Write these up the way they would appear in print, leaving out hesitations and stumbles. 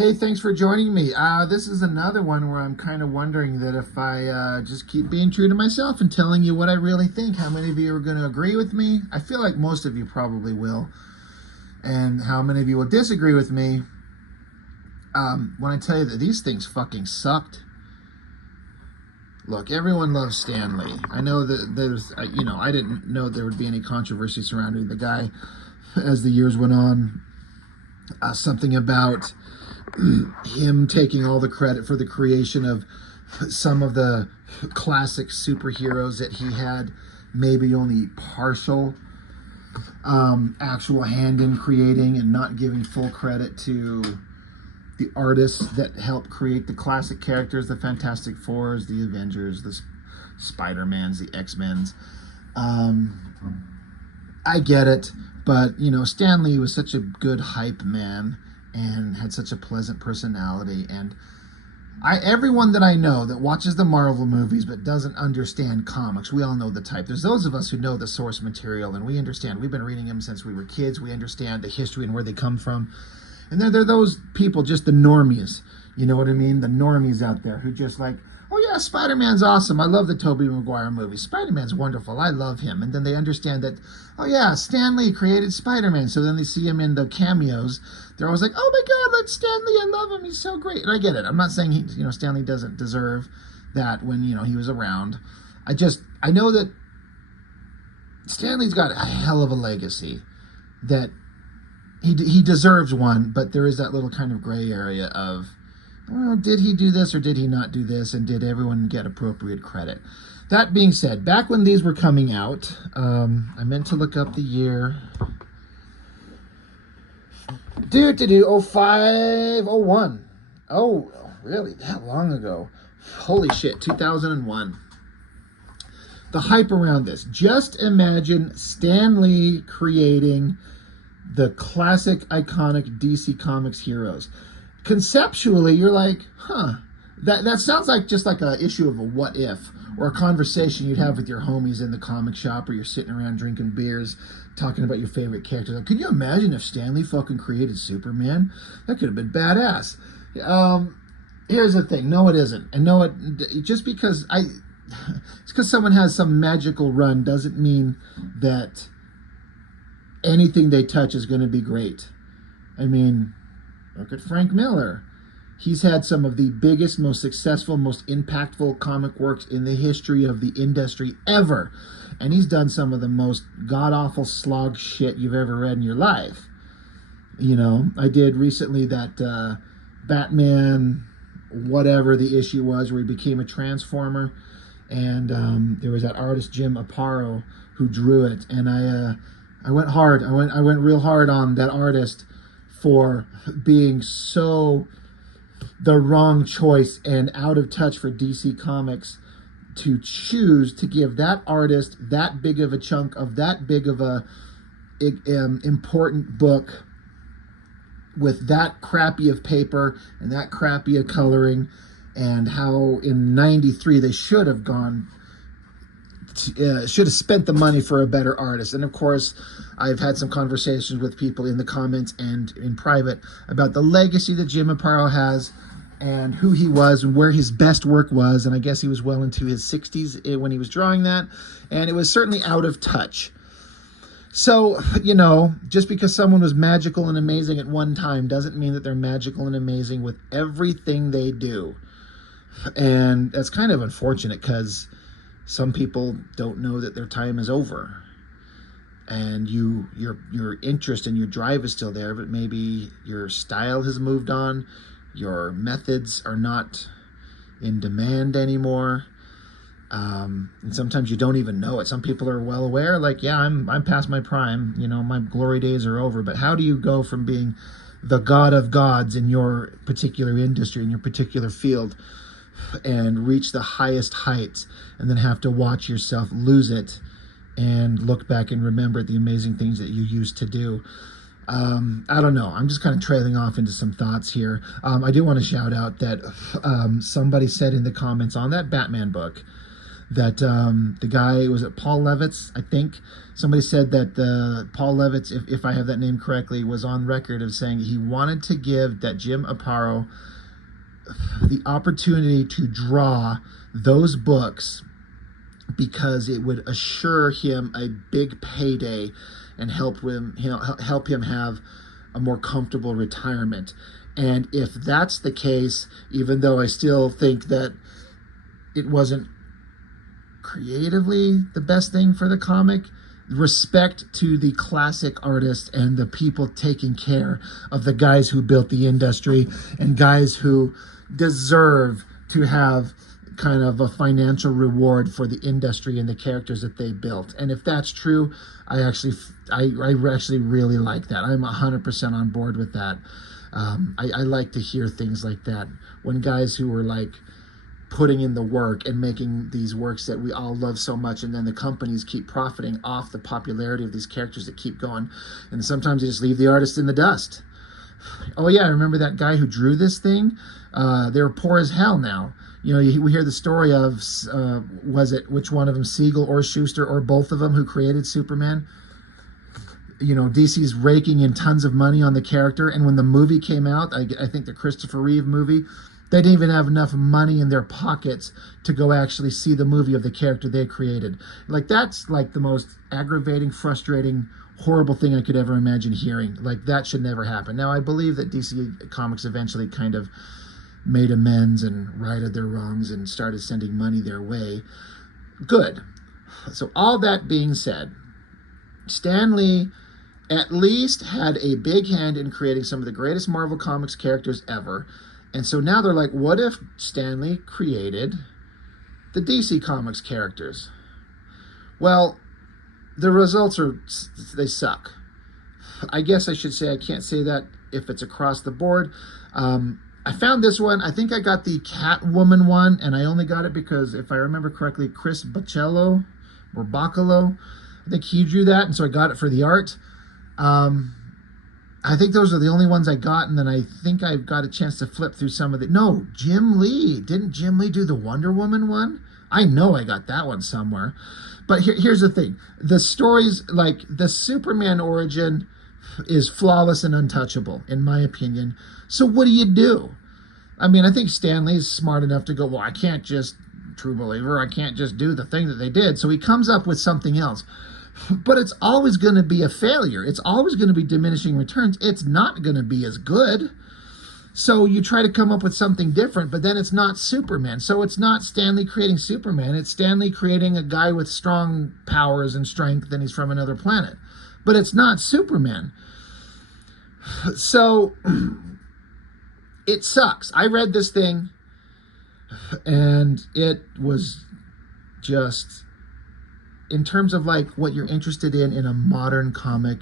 Hey, thanks for joining me. This is another one where I'm kind of wondering that if I just keep being true to myself and telling you what I really think, how many of you are going to agree with me? I feel like most of you probably will. And how many of you will disagree with me when I tell you that these things fucking sucked. Look, everyone loves Stan Lee. I know that I didn't know there would be any controversy surrounding the guy as the years went on. Something about him taking all the credit for the creation of some of the classic superheroes that he had maybe only partial actual hand in creating, and not giving full credit to the artists that helped create the classic characters, the Fantastic Fours, the Avengers, the Spider-Mans, the X-Men's. I get it, but Stan Lee was such a good hype man and had such a pleasant personality, and everyone that I know that watches the Marvel movies but doesn't understand comics, we all know the type. There's those of us who know the source material, and we understand. We've been reading them since we were kids. We understand the history and where they come from. And then there are those people, just the normies, you know what I mean? The normies out there who just like, oh yeah, Spider-Man's awesome. I love the Tobey Maguire movie. Spider-Man's wonderful. I love him. And then they understand that, oh yeah, Stan Lee created Spider-Man. So then they see him in the cameos. They're always like, oh my God, that's Stan Lee. I love him. He's so great. And I get it. I'm not saying Stan Lee doesn't deserve that when, he was around. I know that Stan Lee's got a hell of a legacy, that he deserves one, but there is that little kind of gray area of, well, did he do this or did he not do this, and did everyone get appropriate credit? That being said, back when these were coming out, I meant to look up the year. 05, 01. Oh, really? That long ago? Holy shit, 2001. The hype around this. Just imagine Stan Lee creating the classic, iconic DC Comics heroes. Conceptually, you're like, that sounds like just like an issue of a what if, or a conversation you'd have with your homies in the comic shop, or you're sitting around drinking beers talking about your favorite characters. Like, could you imagine if Stan Lee fucking created Superman? That could have been badass. Here's the thing. No, it isn't. And no, just because it's because someone has some magical run doesn't mean that anything they touch is going to be great. I mean, look at Frank Miller. He's had some of the biggest, most successful, most impactful comic works in the history of the industry ever. And he's done some of the most god-awful slog shit you've ever read in your life. I did recently that Batman, whatever the issue was, where he became a Transformer. And there was that artist, Jim Aparo, who drew it. And I went hard. I went real hard on that artist for being so the wrong choice and out of touch for DC Comics to choose to give that artist that big of a chunk of that big of a important book with that crappy of paper and that crappy of coloring, and how in '93 they should have spent the money for a better artist. And of course, I've had some conversations with people in the comments and in private about the legacy that Jim Aparo has, and who he was and where his best work was. And I guess he was well into his 60s when he was drawing that, and it was certainly out of touch. So, just because someone was magical and amazing at one time doesn't mean that they're magical and amazing with everything they do. And that's kind of unfortunate, because some people don't know that their time is over, and your interest and your drive is still there, but maybe your style has moved on, your methods are not in demand anymore, and sometimes you don't even know it. Some people are well aware, like, yeah, I'm past my prime, my glory days are over. But how do you go from being the god of gods in your particular industry, in your particular field, and reach the highest heights, and then have to watch yourself lose it and look back and remember the amazing things that you used to do? I don't know. I'm just kind of trailing off into some thoughts here. I do want to shout out that somebody said in the comments on that Batman book that the guy, was it Paul Levitz, I think? Somebody said that Paul Levitz, if I have that name correctly, was on record of saying he wanted to give that Jim Aparo the opportunity to draw those books because it would assure him a big payday and help him have a more comfortable retirement. And if that's the case, even though I still think that it wasn't creatively the best thing for the comic, respect to the classic artists and the people taking care of the guys who built the industry and guys who deserve to have kind of a financial reward for the industry and the characters that they built. And if that's true, I actually really like that. I'm 100% on board with that. I like to hear things like that when guys who are like putting in the work and making these works that we all love so much, and then the companies keep profiting off the popularity of these characters that keep going, and sometimes they just leave the artist in the dust. Oh yeah, I remember that guy who drew this thing. They were poor as hell now. You know, we hear the story of, was it which one of them, Siegel or Schuster or both of them, who created Superman? You know, DC's raking in tons of money on the character, and when the movie came out, I think the Christopher Reeve movie, they didn't even have enough money in their pockets to go actually see the movie of the character they created. Like, that's like the most aggravating, frustrating, horrible thing I could ever imagine hearing. Like, that should never happen. Now, I believe that DC Comics eventually kind of made amends and righted their wrongs and started sending money their way. Good. So all that being said, Stan Lee at least had a big hand in creating some of the greatest Marvel Comics characters ever. And so now they're like, what if Stan Lee created the DC Comics characters? Well, the results they suck. I guess I should say I can't say that if it's across the board. I found this one. I think I got the Catwoman one, and I only got it because, if I remember correctly, Chris Bachalo, or Bacalo, I think he drew that, and so I got it for the art. I think those are the only ones I got, and then I think I got a chance to flip through some of the... No, Jim Lee. Didn't Jim Lee do the Wonder Woman one? I know I got that one somewhere. But here's the thing. The stories, like the Superman origin, is flawless and untouchable, in my opinion. So what do? I mean, I think Stan Lee's smart enough to go, well, I can't just, true believer, I can't just do the thing that they did. So he comes up with something else. But it's always going to be a failure. It's always going to be diminishing returns. It's not going to be as good. So you try to come up with something different, but then it's not Superman. So it's not Stan Lee creating Superman. It's Stan Lee creating a guy with strong powers and strength, and he's from another planet. But it's not Superman. So it sucks. I read this thing, and it was just... in terms of like what you're interested in a modern comic,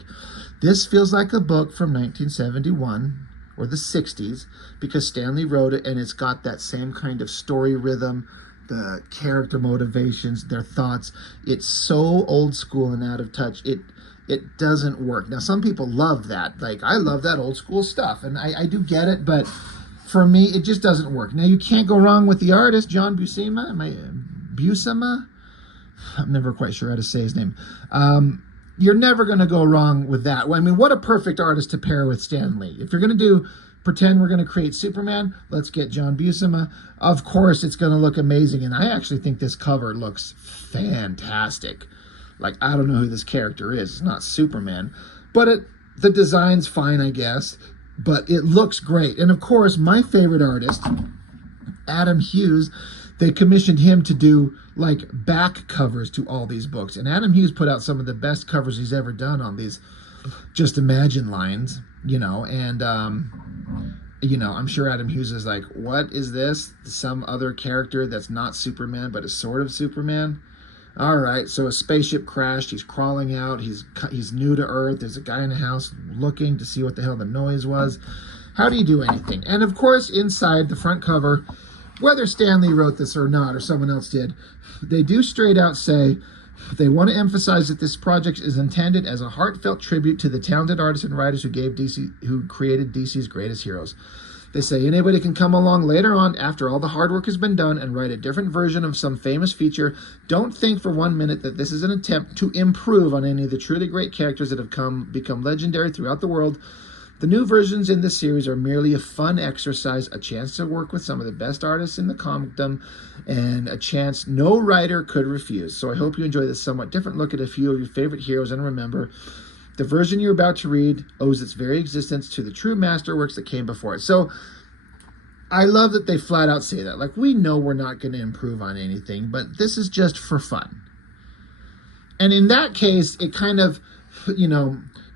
this feels like a book from 1971 or the 60s, because Stan Lee wrote it, and it's got that same kind of story rhythm, the character motivations, their thoughts. It's so old school and out of touch. It doesn't work. Now, some people love that. Like, I love that old school stuff, and I do get it, but for me, it just doesn't work. Now, you can't go wrong with the artist, John Buscema. Buscema? I'm never quite sure how to say his name. You're never going to go wrong with that. Well, I mean, what a perfect artist to pair with Stan Lee. If you're going to pretend we're going to create Superman, let's get John Buscema. Of course, it's going to look amazing, and I actually think this cover looks fantastic. Like, I don't know who this character is. It's not Superman. But the design's fine, I guess. But it looks great. And, of course, my favorite artist, Adam Hughes, they commissioned him to do like back covers to all these books. And Adam Hughes put out some of the best covers he's ever done on these Just Imagine lines, you know, and, you know, I'm sure Adam Hughes is like, what is this? Some other character that's not Superman, but is sort of Superman? All right, so a spaceship crashed. He's crawling out. He's new to Earth. There's a guy in the house looking to see what the hell the noise was. How do you do anything? And, of course, inside the front cover, whether Stan Lee wrote this or not, or someone else did, they do straight out say they want to emphasize that this project is intended as a heartfelt tribute to the talented artists and writers who created DC's greatest heroes. They say anybody can come along later on after all the hard work has been done and write a different version of some famous feature. Don't think for 1 minute that this is an attempt to improve on any of the truly great characters that have become legendary throughout the world. The new versions in this series are merely a fun exercise, a chance to work with some of the best artists in the comicdom, and a chance no writer could refuse. So I hope you enjoy this somewhat different look at a few of your favorite heroes, and remember, the version you're about to read owes its very existence to the true masterworks that came before it. So I love that they flat out say that. Like, we know we're not going to improve on anything, but this is just for fun. And in that case, it kind of,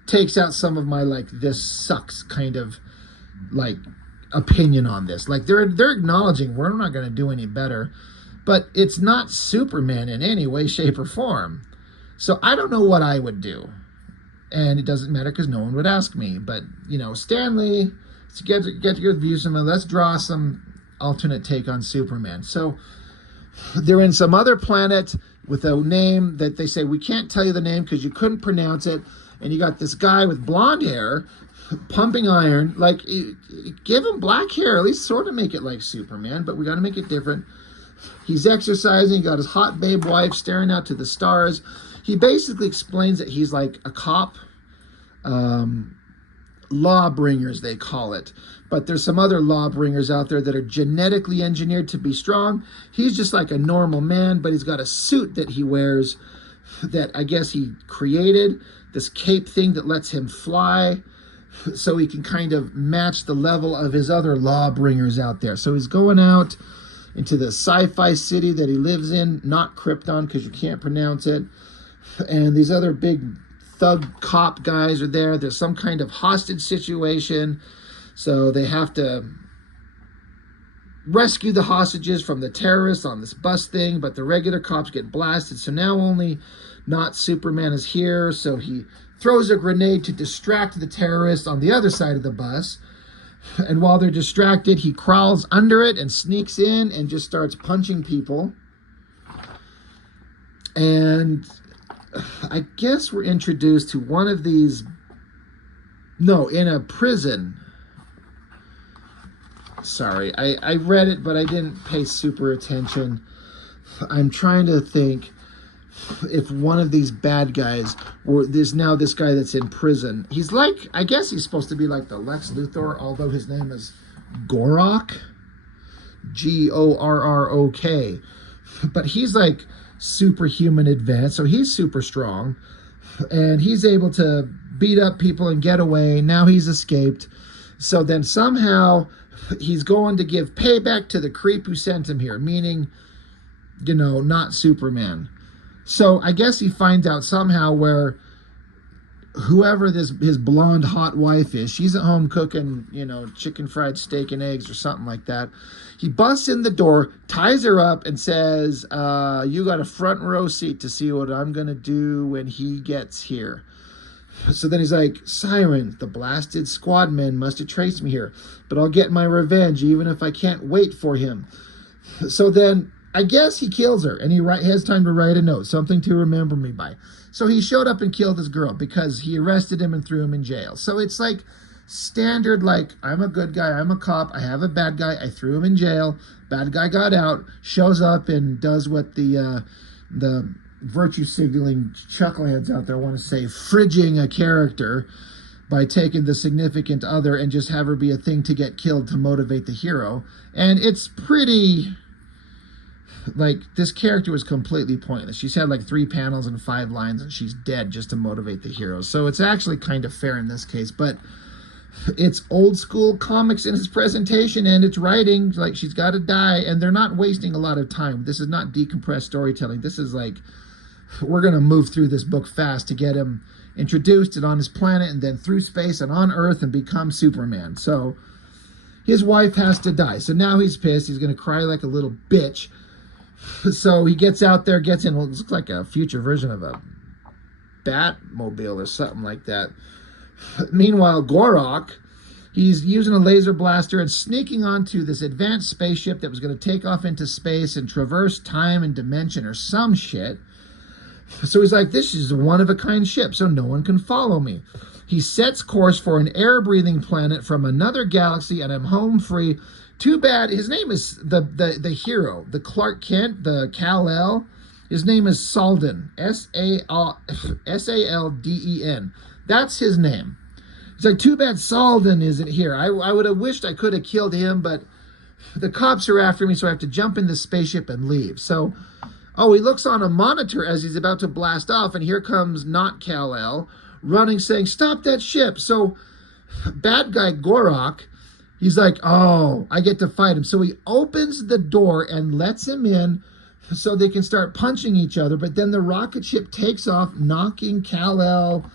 takes out some of my, like, this sucks kind of, like, opinion on this. Like, they're acknowledging we're not going to do any better, but it's not Superman in any way, shape, or form. So I don't know what I would do. And it doesn't matter because no one would ask me. But, Stan Lee, to get your views on it, let's draw some alternate take on Superman. So they're in some other planet with a name that they say, we can't tell you the name because you couldn't pronounce it. And you got this guy with blonde hair pumping iron. Like, give him black hair, at least sort of make it like Superman, but we got to make it different. He's exercising, he got his hot babe wife staring out to the stars. He basically explains that he's like a cop, lawbringers they call it. But there's some other lawbringers out there that are genetically engineered to be strong. He's just like a normal man, but he's got a suit that he wears that I guess he created, this cape thing that lets him fly, so he can kind of match the level of his other lawbringers out there. So he's going out into the sci-fi city that he lives in, not Krypton because you can't pronounce it. And these other big thug cop guys are there. There's some kind of hostage situation. So they have to rescue the hostages from the terrorists on this bus thing, but the regular cops get blasted. So now only not Superman is here. So he throws a grenade to distract the terrorists on the other side of the bus. And while they're distracted, he crawls under it and sneaks in and just starts punching people. And I guess we're introduced to one of these, in a prison. Sorry, I read it, but I didn't pay super attention. I'm trying to think if one of these bad guys, or there's now this guy that's in prison. He's like, I guess he's supposed to be like the Lex Luthor, although his name is Gorok. Gorrok. But he's like superhuman advanced, so he's super strong. And he's able to beat up people and get away. Now he's escaped. So then somehow he's going to give payback to the creep who sent him here, meaning, not Superman. So I guess he finds out somehow where whoever his blonde hot wife is, she's at home cooking, chicken fried steak and eggs or something like that. He busts in the door, ties her up, and says, you got a front row seat to see what I'm going to do when he gets here. So then he's like, Siren, the blasted squad men must have traced me here, but I'll get my revenge even if I can't wait for him. So then I guess he kills her, and he has time to write a note, something to remember me by. So he showed up and killed this girl because he arrested him and threw him in jail. So it's like standard, like, I'm a good guy, I'm a cop, I have a bad guy, I threw him in jail, bad guy got out, shows up and does what the virtue signaling chuckleheads out there want to say, fridging a character by taking the significant other and just have her be a thing to get killed to motivate the hero. And it's pretty, like, this character was completely pointless. She's had like 3 panels and 5 lines and she's dead just to motivate the hero. So it's actually kind of fair in this case, but it's old school comics in its presentation and its writing. Like, she's got to die, and they're not wasting a lot of time. This is not decompressed storytelling. This is like, we're going to move through this book fast to get him introduced and on his planet and then through space and on Earth and become Superman. So his wife has to die. So now he's pissed. He's going to cry like a little bitch. So he gets out there, gets in, it looks like a future version of a Batmobile or something like that. Meanwhile, Gorok, he's using a laser blaster and sneaking onto this advanced spaceship that was going to take off into space and traverse time and dimension or some shit. So he's like, this is a one-of-a-kind ship, so no one can follow me. He sets course for an air-breathing planet from another galaxy, and I'm home free. Too bad. His name is the hero, the Clark Kent, the Kal-El. His name is Salden, Salden. That's his name. It's like, too bad Salden isn't here. I would have wished I could have killed him, but the cops are after me, so I have to jump in the spaceship and leave. So, he looks on a monitor as he's about to blast off, and here comes not Kal-El running, saying, "Stop that ship." So, bad guy Gorak, he's like, "Oh, I get to fight him." So he opens the door and lets him in so they can start punching each other. But then the rocket ship takes off, knocking Kal-El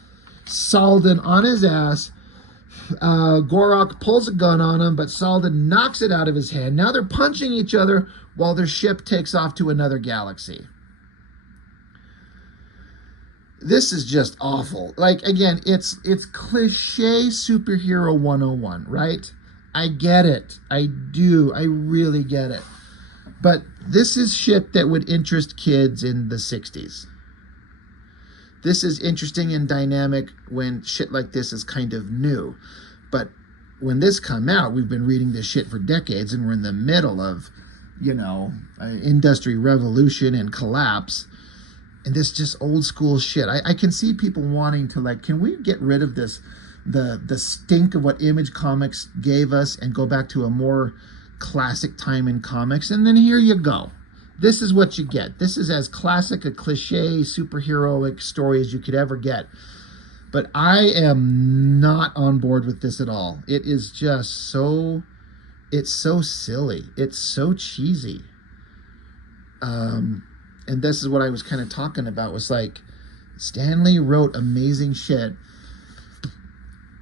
Salden on his ass. Gorak pulls a gun on him, but Salden knocks it out of his hand. Now they're punching each other while their ship takes off to another galaxy. This is just awful. Like, again, it's cliche superhero 101, right? I get it. I do. I really get it. But this is shit that would interest kids in the 60s. This is interesting and dynamic when shit like this is kind of new. But when this come out, we've been reading this shit for decades, and we're in the middle of, industry revolution and collapse. And this just old school shit. I can see people wanting to, like, can we get rid of this, the stink of what Image Comics gave us and go back to a more classic time in comics? And then here you go. This is what you get. This is as classic a cliche superheroic story as you could ever get. But I am not on board with this at all. It is just it's so silly. It's so cheesy. And this is what I was kind of talking about, was like, Stan Lee wrote amazing shit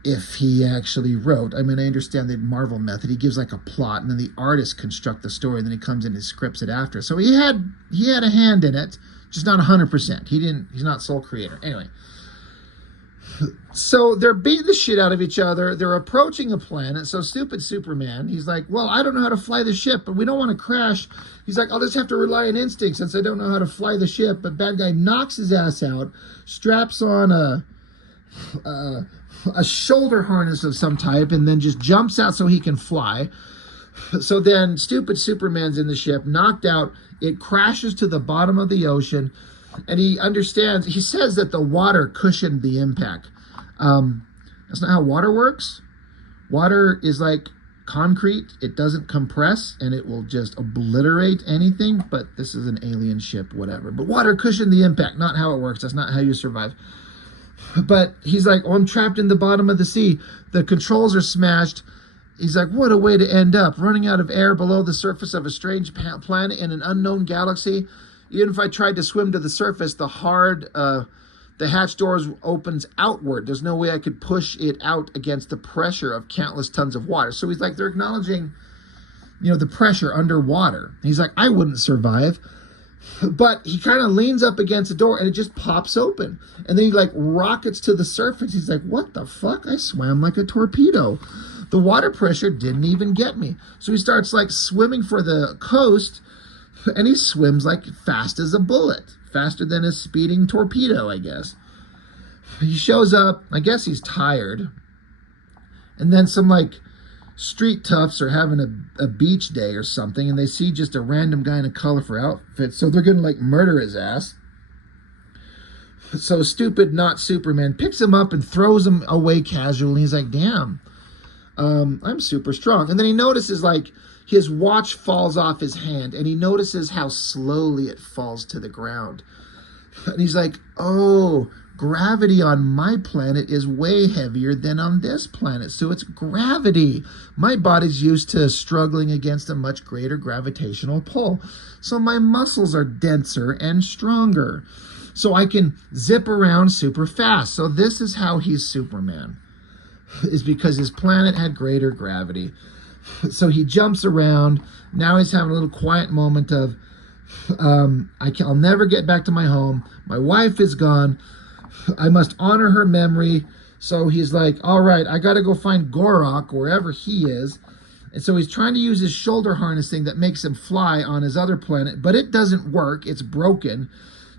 if he actually wrote. I mean, I understand the Marvel method. He gives like a plot, and then the artist construct the story, and then he comes in and scripts it after. So he had a hand in it, just not 100%. He's not sole creator. Anyway. So they're beating the shit out of each other. They're approaching a planet. So stupid Superman, he's like, well, I don't know how to fly the ship, but we don't want to crash. He's like, I'll just have to rely on instinct since I don't know how to fly the ship. But bad guy knocks his ass out, straps on a shoulder harness of some type, and then just jumps out so he can fly. So then stupid Superman's in the ship, knocked out. It crashes to the bottom of the ocean. And he understands, he says that the water cushioned the impact. That's not how water works. Water is like concrete. It doesn't compress, and it will just obliterate anything. But this is an alien ship, whatever. But water cushioned the impact, not how it works. That's not how you survive. But he's like, I'm trapped in the bottom of the sea. The controls are smashed. He's like, what a way to end up, running out of air below the surface of a strange planet in an unknown galaxy. Even if I tried to swim to the surface, the hatch doors opens outward. There's no way I could push it out against the pressure of countless tons of water. So he's like, they're acknowledging, the pressure underwater. And he's like, I wouldn't survive. But he kind of leans up against the door, and it just pops open. And then he like rockets to the surface. He's like, what the fuck? I swam like a torpedo. The water pressure didn't even get me. So he starts like swimming for the coast. And he swims like fast as a bullet, faster than a speeding torpedo, I guess. He shows up, I guess he's tired. And then some like street toughs are having a beach day or something, and they see just a random guy in a colorful outfit, so they're gonna like murder his ass. So stupid, not Superman, picks him up and throws him away casually. He's like, damn, I'm super strong. And then he notices like his watch falls off his hand, and he notices how slowly it falls to the ground. And he's like, oh, gravity on my planet is way heavier than on this planet. So it's gravity. My body's used to struggling against a much greater gravitational pull. So my muscles are denser and stronger. So I can zip around super fast. So this is how he's Superman, is because his planet had greater gravity. So he jumps around. Now he's having a little quiet moment of, I'll never get back to my home. My wife is gone. I must honor her memory. So he's like, all right, I got to go find Gorak wherever he is. And so he's trying to use his shoulder harnessing that makes him fly on his other planet, but it doesn't work. It's broken.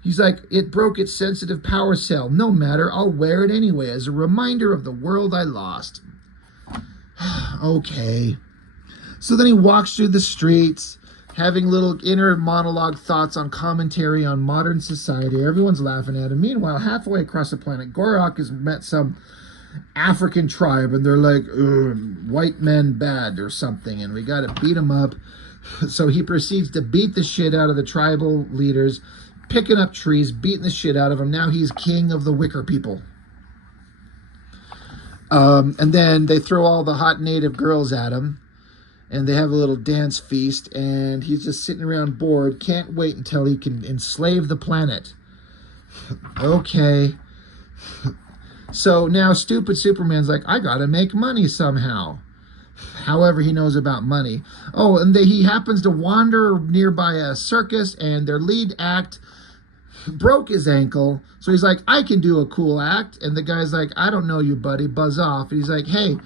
He's like, it broke its sensitive power cell. No matter, I'll wear it anyway as a reminder of the world I lost. Okay. So then he walks through the streets, having little inner monologue thoughts on commentary on modern society. Everyone's laughing at him. Meanwhile, halfway across the planet, Gorak has met some African tribe, and they're like, white men bad or something, and we got to beat them up. So he proceeds to beat the shit out of the tribal leaders, picking up trees, beating the shit out of them. Now he's king of the Wicker people. And then they throw all the hot native girls at him, and they have a little dance feast, and he's just sitting around bored, can't wait until he can enslave the planet. Okay. So now stupid Superman's like, I gotta make money somehow. However he knows about money. Oh, and he happens to wander nearby a circus, and their lead act broke his ankle. So he's like, I can do a cool act. And the guy's like, I don't know you, buddy. Buzz off. And he's like, hey,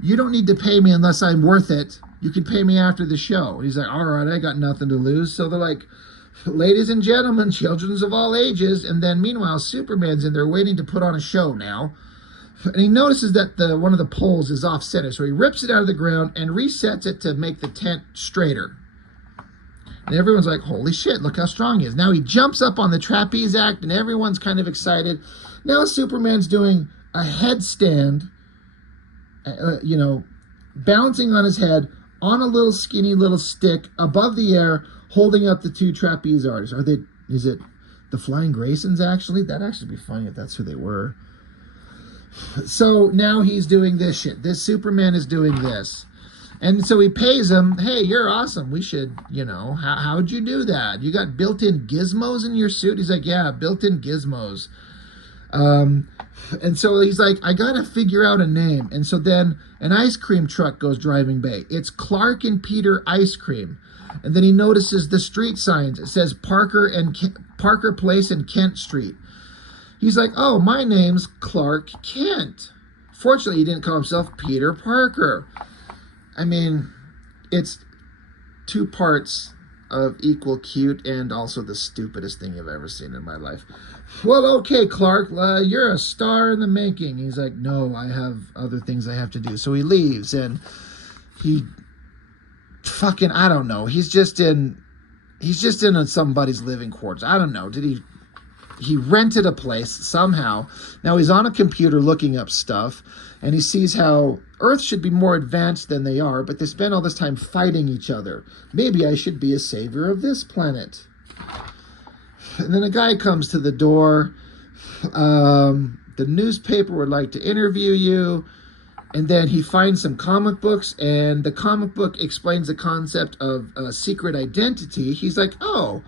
you don't need to pay me unless I'm worth it. You can pay me after the show. And he's like, all right, I got nothing to lose. So they're like, ladies and gentlemen, children of all ages. And then meanwhile, Superman's in there waiting to put on a show now. And he notices that one of the poles is off center. So he rips it out of the ground and resets it to make the tent straighter. And everyone's like, holy shit, look how strong he is. Now he jumps up on the trapeze act, and everyone's kind of excited. Now Superman's doing a headstand, balancing on his head on a little skinny little stick above the air, holding up the two trapeze artists. Is it the Flying Graysons, actually? That'd actually be funny if that's who they were. So now he's doing this shit. This Superman is doing this. And so he pays him, hey, you're awesome. We should, how'd you do that? You got built-in gizmos in your suit? He's like, yeah, built-in gizmos. And so he's like, I got to figure out a name. And so then an ice cream truck goes driving by. It's Clark and Peter Ice Cream. And then he notices the street signs. It says Parker Place and Kent Street. He's like, oh, my name's Clark Kent. Fortunately, he didn't call himself Peter Parker. I mean, it's two parts of equal cute and also the stupidest thing you've ever seen in my life. Well, okay, Clark, you're a star in the making. He's like, no, I have other things I have to do. So he leaves, and he fucking, I don't know. He's just in somebody's living quarters. I don't know. He rented a place somehow. Now he's on a computer looking up stuff, and he sees how Earth should be more advanced than they are, but they spend all this time fighting each other. Maybe I should be a savior of this planet. And then a guy comes to the door. The newspaper would like to interview you. And then he finds some comic books, and the comic book explains the concept of a secret identity. He's like, oh,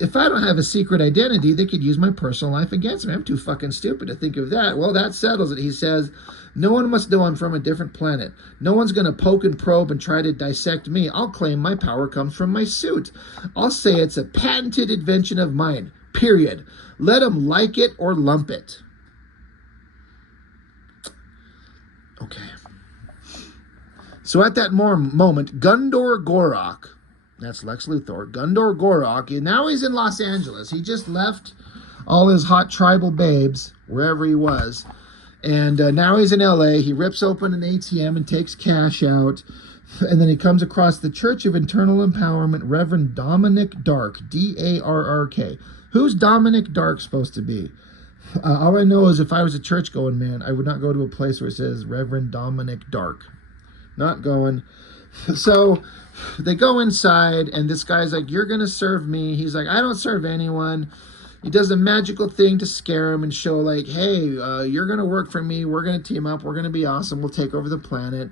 if I don't have a secret identity, they could use my personal life against me. I'm too fucking stupid to think of that. Well, that settles it. He says, no one must know I'm from a different planet. No one's going to poke and probe and try to dissect me. I'll claim my power comes from my suit. I'll say it's a patented invention of mine, period. Let them like it or lump it. Okay. So at that moment, Gundor Gorak, that's Lex Luthor, Gundor Gorak, and now he's in Los Angeles. He just left all his hot tribal babes, wherever he was, and now he's in LA. He rips open an ATM and takes cash out, and then he comes across the Church of Internal Empowerment, Reverend Dominic Dark, D-A-R-R-K. Who's Dominic Dark supposed to be? All I know is if I was a church-going man, I would not go to a place where it says Reverend Dominic Dark. Not going. So they go inside, and this guy's like, you're going to serve me. He's like, I don't serve anyone. He does a magical thing to scare him and show like, hey, you're going to work for me. We're going to team up. We're going to be awesome. We'll take over the planet.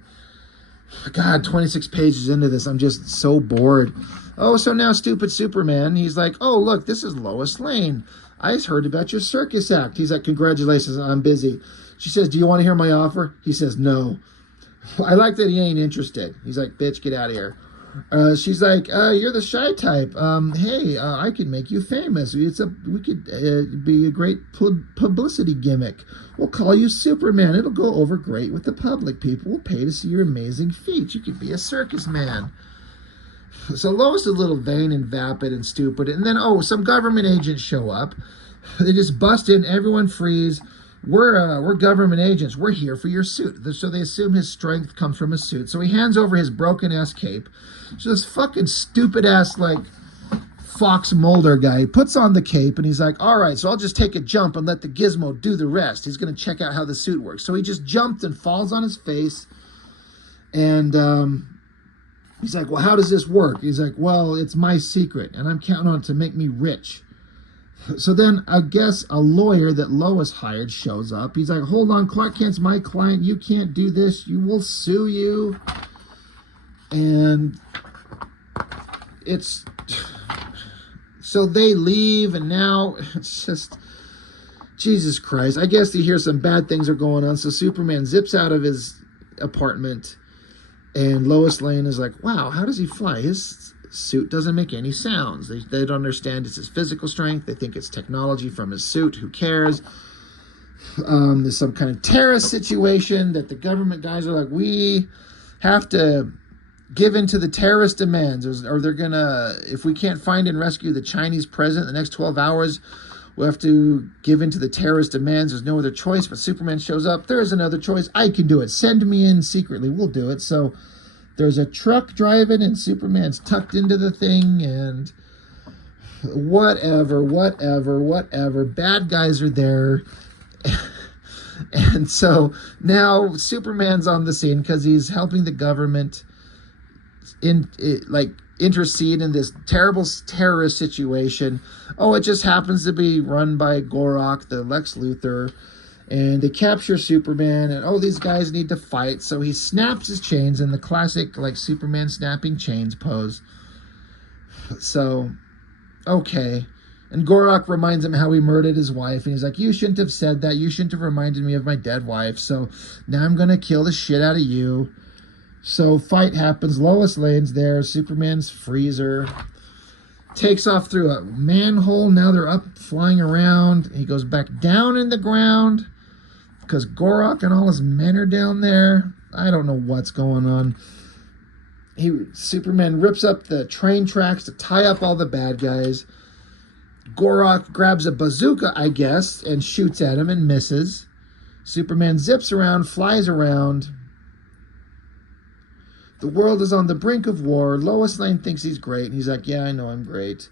God, 26 pages into this. I'm just so bored. Oh, so now stupid Superman, he's like, oh, look, this is Lois Lane. I heard about your circus act. He's like, congratulations, I'm busy. She says, do you want to hear my offer? He says, no. I like that he ain't interested. He's like, bitch, get out of here. She's like, you're the shy type. Hey, I could make you famous. We could be a great publicity gimmick. We'll call you Superman. It'll go over great with the public. People will pay to see your amazing feats. You could be a circus man. So Lois is a little vain and vapid and stupid. And then, some government agents show up. They just bust in. Everyone freeze. We're government agents. We're here for your suit. So they assume his strength comes from his suit. So he hands over his broken ass cape. So this fucking stupid ass like Fox Mulder guy puts on the cape and he's like, all right, so I'll just take a jump and let the gizmo do the rest. He's going to check out how the suit works. So he just jumped and falls on his face. And he's like, well, how does this work? He's like, well, it's my secret and I'm counting on it to make me rich. So then I guess a lawyer that Lois hired shows up. He's like, hold on, Clark Kent's my client. You can't do this. You will sue you. And it's... So they leave, and now it's just... Jesus Christ. I guess you hear some bad things are going on. So Superman zips out of his apartment, and Lois Lane is like, wow, how does he fly? His suit doesn't make any sounds. They don't understand it's his physical strength. They think it's technology from his suit. Who cares? There's some kind of terrorist situation that the government guys are like, we have to give in to the terrorist demands, or they're gonna, if we can't find and rescue the Chinese president in the next 12 hours, we'll have to give in to the terrorist demands. There's no other choice. But Superman shows up. There is another choice. I can do it. Send me in secretly. We'll do it. So there's a truck driving and Superman's tucked into the thing, and whatever. Bad guys are there. And so now Superman's on the scene because he's helping the government intercede in this terrible terrorist situation. It just happens to be run by Gorok, the Lex Luthor. And they capture Superman, and these guys need to fight. So he snaps his chains in the classic, like, Superman snapping chains pose. So, okay. And Gorok reminds him how he murdered his wife, and he's like, you shouldn't have said that. You shouldn't have reminded me of my dead wife. So now I'm going to kill the shit out of you. So fight happens. Lois Lane's there. Superman's freezer. Takes off through a manhole. Now they're up flying around. He goes back down in the ground because Gorok and all his men are down there. I don't know what's going on. Superman rips up the train tracks to tie up all the bad guys. Gorok grabs a bazooka, I guess, and shoots at him and misses. Superman zips around, flies around. The world is on the brink of war. Lois Lane thinks he's great. And he's like, yeah, I know I'm great.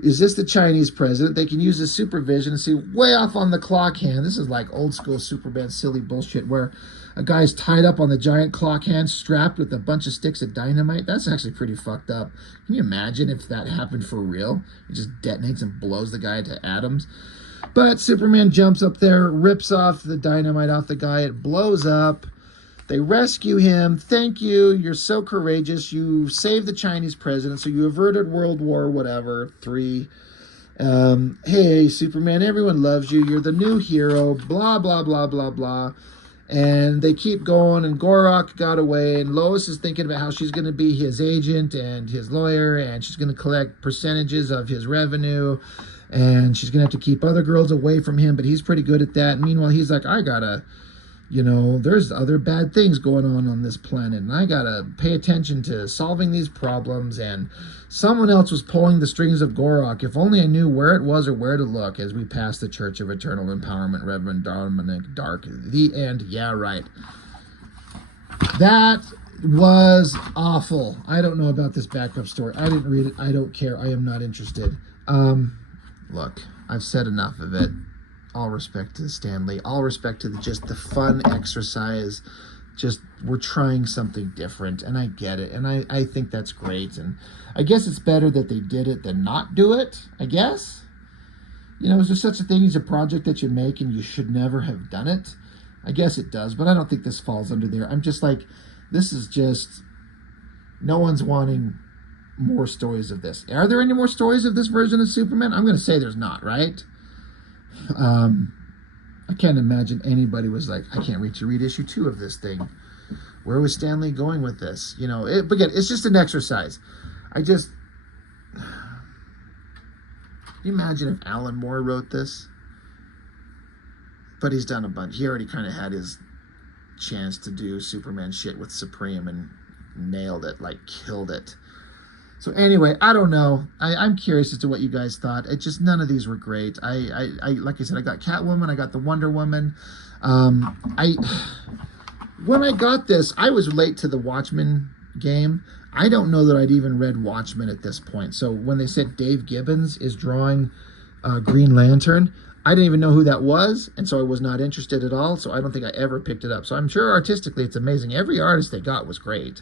Is this the Chinese president? They can use his supervision and see way off on the clock hand. This is like old school Superman silly bullshit where a guy's tied up on the giant clock hand strapped with a bunch of sticks of dynamite. That's actually pretty fucked up. Can you imagine if that happened for real? It just detonates and blows the guy to atoms. But Superman jumps up there, rips off the dynamite off the guy. It blows up. They rescue him. Thank you. You're so courageous. You saved the Chinese president, so you averted World War whatever, 3. Hey, Superman, everyone loves you. You're the new hero. Blah, blah, blah, blah, blah. And they keep going, and Gorok got away, and Lois is thinking about how she's going to be his agent and his lawyer, and she's going to collect percentages of his revenue, and she's going to have to keep other girls away from him, but he's pretty good at that. And meanwhile, he's like, I gotta, there's other bad things going on this planet, and I gotta pay attention to solving these problems, and someone else was pulling the strings of Gorok. If only I knew where it was or where to look. As we pass the Church of Eternal Empowerment, Reverend Dominic Dark. The end. Yeah, right. That was awful. I don't know about this backup story. I didn't read it. I don't care. I am not interested. Look, I've said enough of it. All respect to Stan Lee. All respect to just the fun exercise. Just, we're trying something different, and I get it, and I think that's great, and I guess it's better that they did it than not do it, I guess. Is there such a thing as a project that you make and you should never have done it? I guess it does, but I don't think this falls under there. I'm just like, this is just, no one's wanting more stories of this. Are there any more stories of this version of Superman? I'm going to say there's not, right? I can't imagine anybody was like, I can't wait to read issue 2 of this thing. Where was Stan Lee going with this? But again, it's just an exercise. Can you imagine if Alan Moore wrote this? But he's done a bunch. He already kind of had his chance to do Superman shit with Supreme and nailed it, like killed it. So anyway, I don't know. I'm curious as to what you guys thought. It just, none of these were great. I like I said, I got Catwoman, I got the Wonder Woman. When I got this, I was late to the Watchmen game. I don't know that I'd even read Watchmen at this point. So when they said Dave Gibbons is drawing Green Lantern, I didn't even know who that was, and so I was not interested at all. So I don't think I ever picked it up. So I'm sure artistically it's amazing. Every artist they got was great.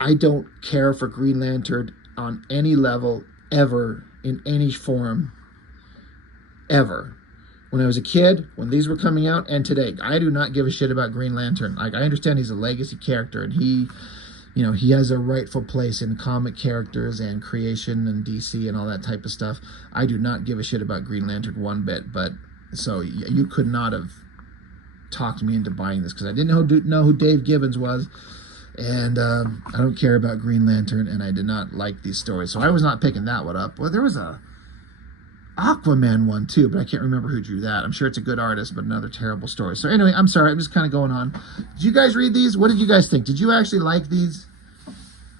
I don't care for Green Lantern on any level, ever, in any form, ever. When I was a kid, when these were coming out, and today, I do not give a shit about Green Lantern. Like, I understand he's a legacy character, and he has a rightful place in comic characters and creation and DC and all that type of stuff. I do not give a shit about Green Lantern one bit, but so you could not have talked me into buying this, because I didn't know who Dave Gibbons was, and I don't care about Green Lantern, and I did not like these stories, so I was not picking that one up. Well, there was a Aquaman one too, but I can't remember who drew that. I'm sure it's a good artist, but another terrible story. So anyway, I'm sorry, I'm just kind of going on. Did you guys read these? What did you guys think? Did you actually like these?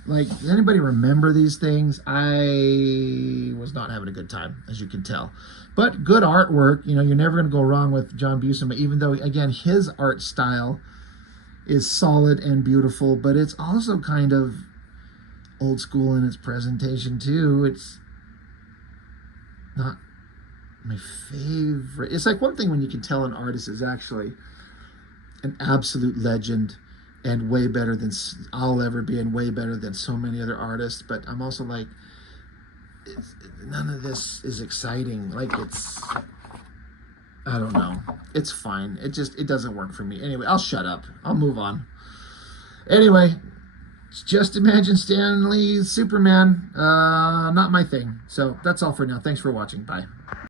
Like, does anybody remember these things? I was not having a good time, as you can tell. But good artwork. You're never going to go wrong with John Buscema, even though, again, his art style is solid and beautiful, but it's also kind of old school in its presentation too. It's not my favorite. It's like one thing when you can tell an artist is actually an absolute legend and way better than I'll ever be, and way better than so many other artists, but I'm also like, none of this is exciting. Like, I don't know. It's fine. It doesn't work for me. Anyway, I'll shut up. I'll move on. Anyway, Just Imagine Stan Lee's Superman. Not my thing. So that's all for now. Thanks for watching. Bye.